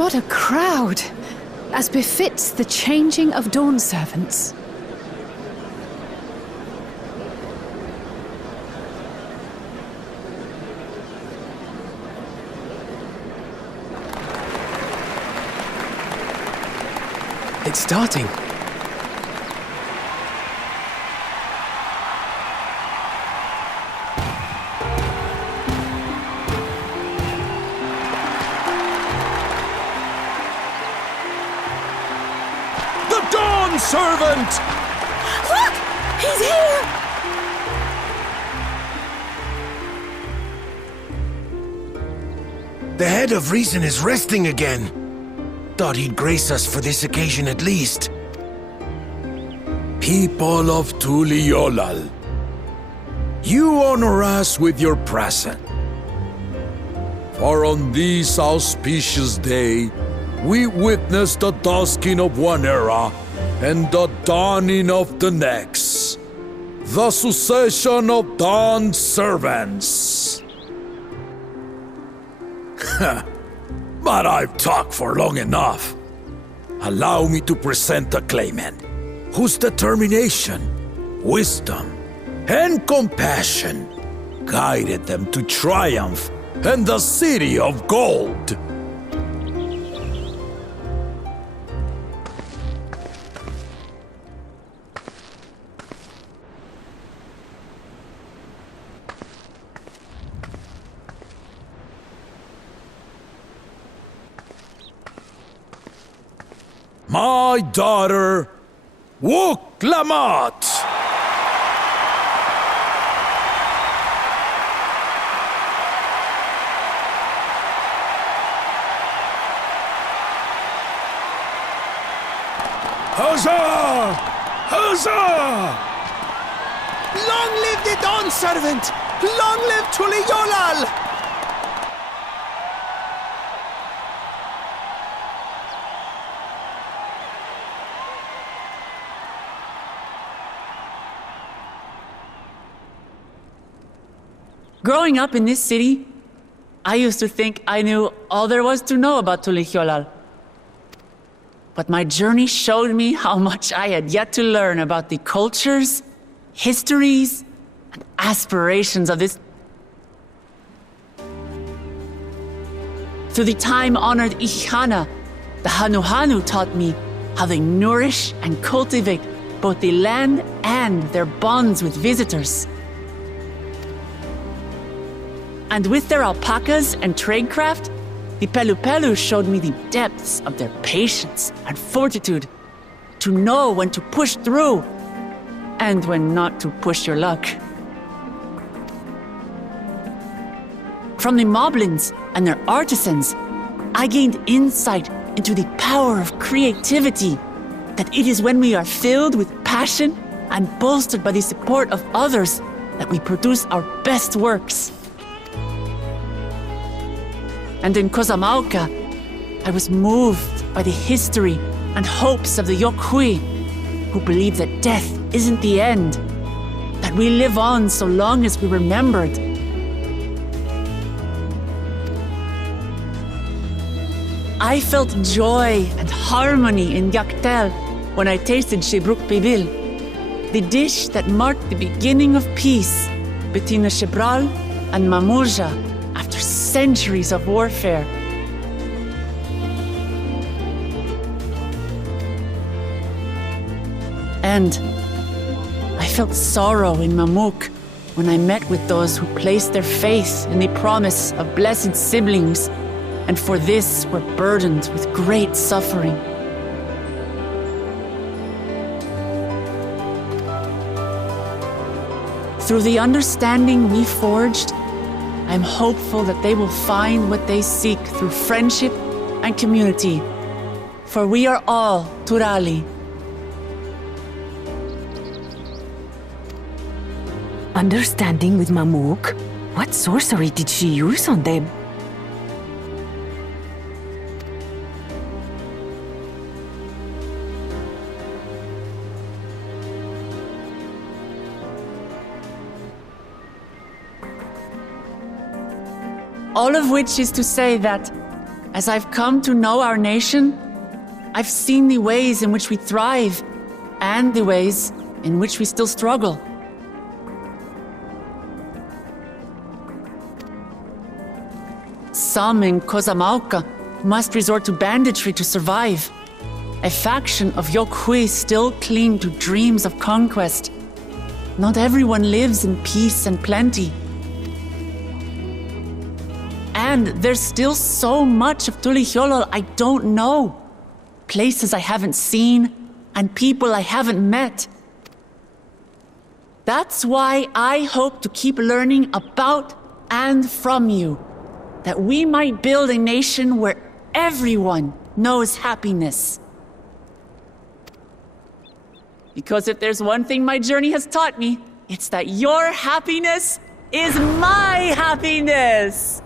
What a crowd! As befits the changing of dawn servants. It's starting. The Dawn Servant! Look! He's here! The head of reason is resting again. Thought he'd grace us for this occasion at least. People of Tuliolal, you honor us with your presence. For on this auspicious day, we witness the dusking of one era and the dawning of the next. The succession of Dawn Servants. But I've talked for long enough. Allow me to present the claimant, whose determination, wisdom, and compassion guided them to triumph in the City of Gold. My daughter, Wuklamat! Huzzah! Huzzah! Long live the Dawn Servant! Long live Tuliolal! Growing up in this city, I used to think I knew all there was to know about Tuliolal. But my journey showed me how much I had yet to learn about the cultures, histories, and aspirations of this. Through the time-honored Ihana, the Hanuhanu taught me how they nourish and cultivate both the land and their bonds with visitors. And with their alpacas and tradecraft, the Pelupelu showed me the depths of their patience and fortitude, to know when to push through and when not to push your luck. From the Moblins and their artisans, I gained insight into the power of creativity, that it is when we are filled with passion and bolstered by the support of others that we produce our best works. And in Cozamauca, I was moved by the history and hopes of the Yokhui, who believe that death isn't the end, that we live on so long as we're remembered. I felt joy and harmony in Yaktel when I tasted Shebruk Bibil, the dish that marked the beginning of peace between the Shebral and Mamurja after centuries of warfare. And I felt sorrow in Mamuk when I met with those who placed their faith in the promise of blessed siblings, and for this were burdened with great suffering. Through the understanding we forged, I'm hopeful that they will find what they seek through friendship and community, for we are all Turali. Understanding with Mamuk? What sorcery did she use on them? All of which is to say that As I've come to know our nation, I've seen the ways in which we thrive and the ways in which we still struggle. Some in Kozamauka must resort to banditry to survive. A faction of Yokhui still cling to dreams of conquest. Not everyone lives in peace and plenty. And there's still so much of Tulihyolol I don't know. Places I haven't seen and people I haven't met. That's why I hope to keep learning about and from you, that we might build a nation where everyone knows happiness. Because if there's one thing my journey has taught me, it's that your happiness is my happiness!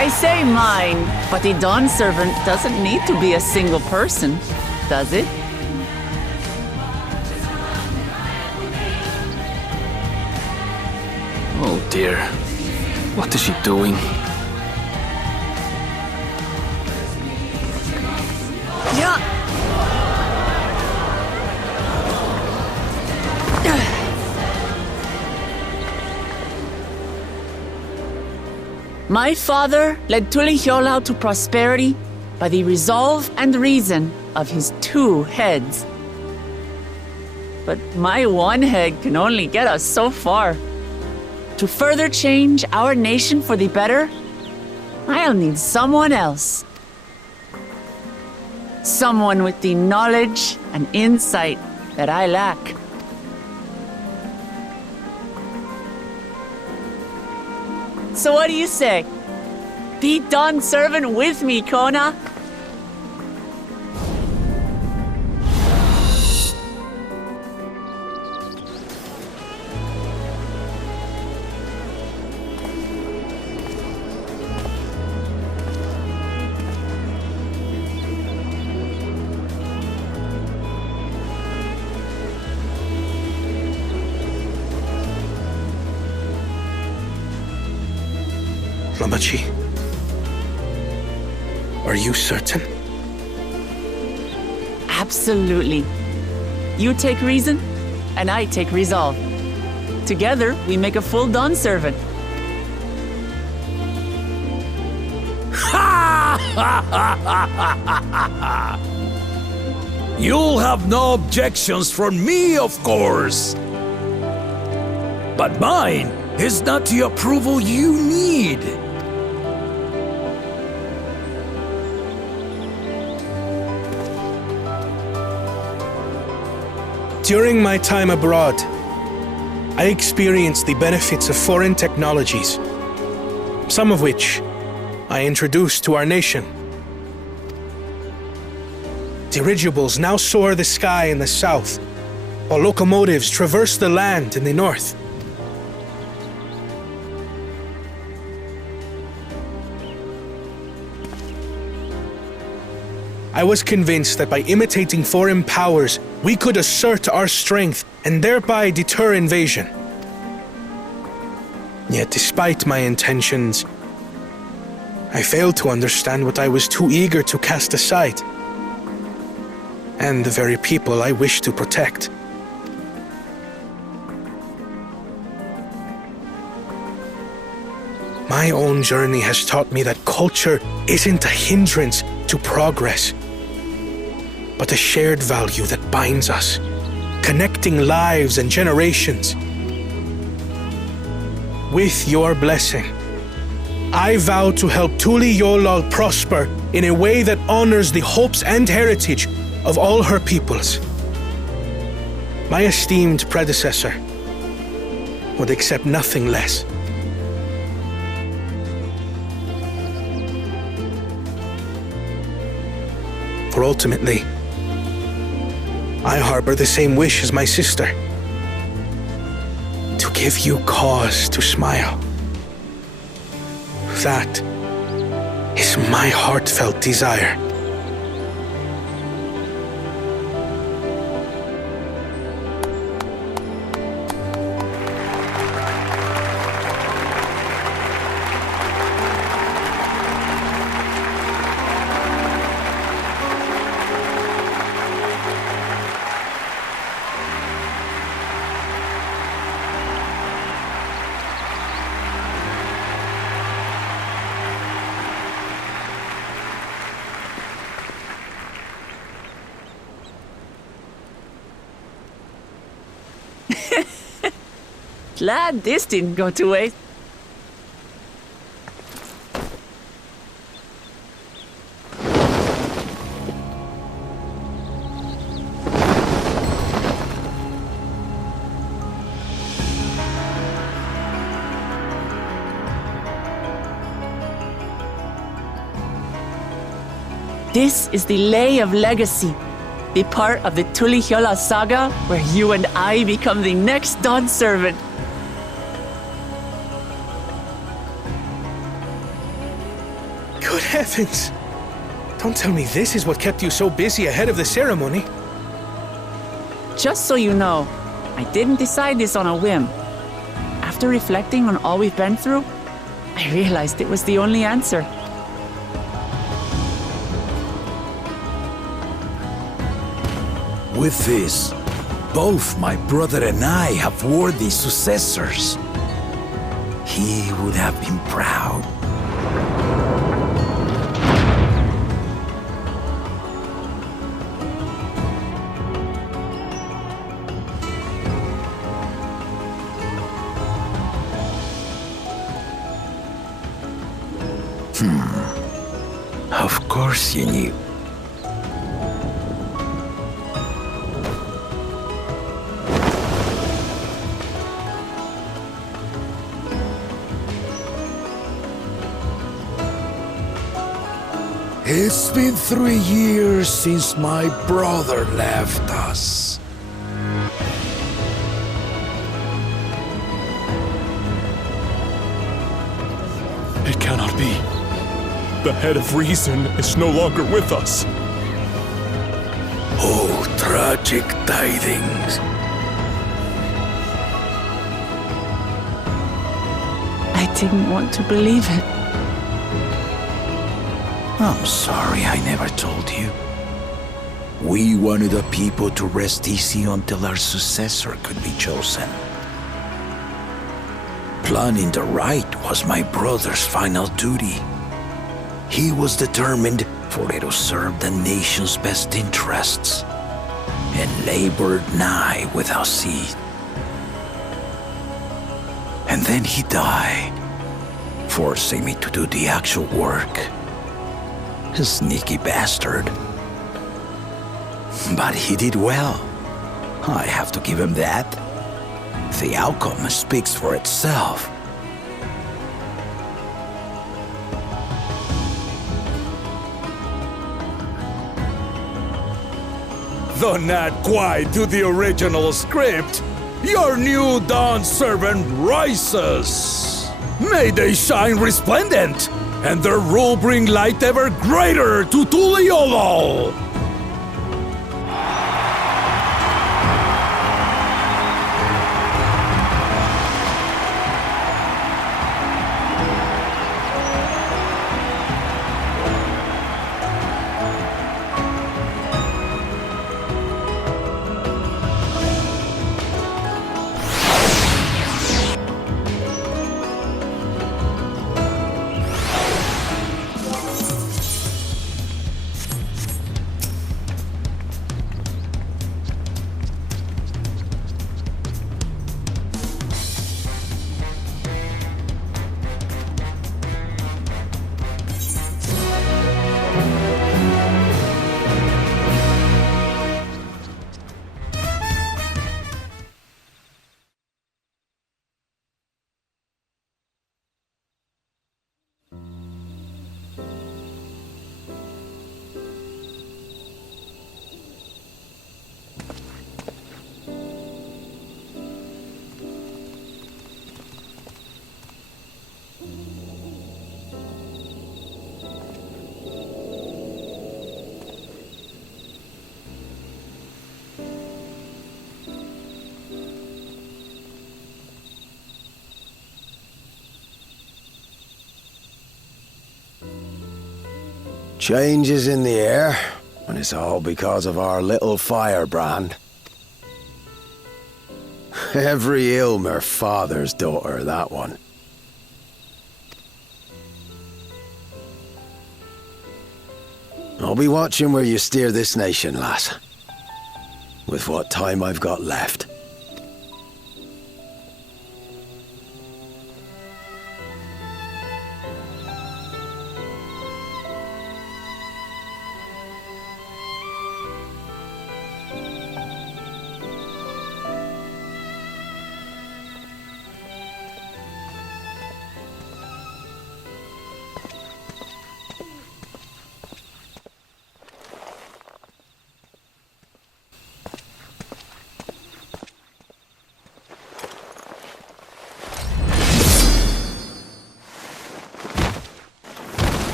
I say mine, but the Dawn Servant doesn't need to be a single person, does it? Oh dear. What is she doing? Yeah. My father led Tulihyolol to prosperity by the resolve and reason of his 2 heads. But my 1 head can only get us so far. To further change our nation for the better, I'll need someone else. Someone with the knowledge and insight that I lack. So what do you say? Be Dawn Servant with me, Kona. Lamachi, are you certain? Absolutely. You take reason, and I take resolve. Together, we make a full Dawn Servant. You'll have no objections from me, of course. But mine is not the approval you need. During my time abroad, I experienced the benefits of foreign technologies, some of which I introduced to our nation. Dirigibles now soar the sky in the south, while locomotives traverse the land in the north. I was convinced that by imitating foreign powers, we could assert our strength and thereby deter invasion. Yet despite my intentions, I failed to understand what I was too eager to cast aside, and the very people I wish to protect. My own journey has taught me that culture isn't a hindrance to progress, but a shared value that binds us, connecting lives and generations. With your blessing, I vow to help Tulihyolol prosper in a way that honors the hopes and heritage of all her peoples. My esteemed predecessor would accept nothing less. For ultimately, I harbor the same wish as my sister, to give you cause to smile. That is my heartfelt desire. Glad this didn't go to waste. This is the Lay of Legacy, the part of the Tulihyola saga where you and I become the next Dawn Servant. Good heavens! Don't tell me this is what kept you so busy ahead of the ceremony. Just so you know, I didn't decide this on a whim. After reflecting on all we've been through, I realized it was the only answer. With this, both my brother and I have worthy successors. He would have been proud. Of course you knew. It's been 3 years since my brother left us. It cannot be. The head of reason is no longer with us. Oh, tragic tidings. I didn't want to believe it. I'm sorry I never told you. We wanted the people to rest easy until our successor could be chosen. Planning the rite was my brother's final duty. He was determined for it to serve the nation's best interests, and labored nigh without cease. And then he died, forcing me to do the actual work. A sneaky bastard. But he did well. I have to give him that. The outcome speaks for itself. Though not quite to the original script, your new Dawn Servant rises. May they shine resplendent, and their rule bring light ever greater to Tuliyollal! Change is in the air, and it's all because of our little firebrand. Every Ilmer father's daughter, that one. I'll be watching where you steer this nation, lass. With what time I've got left.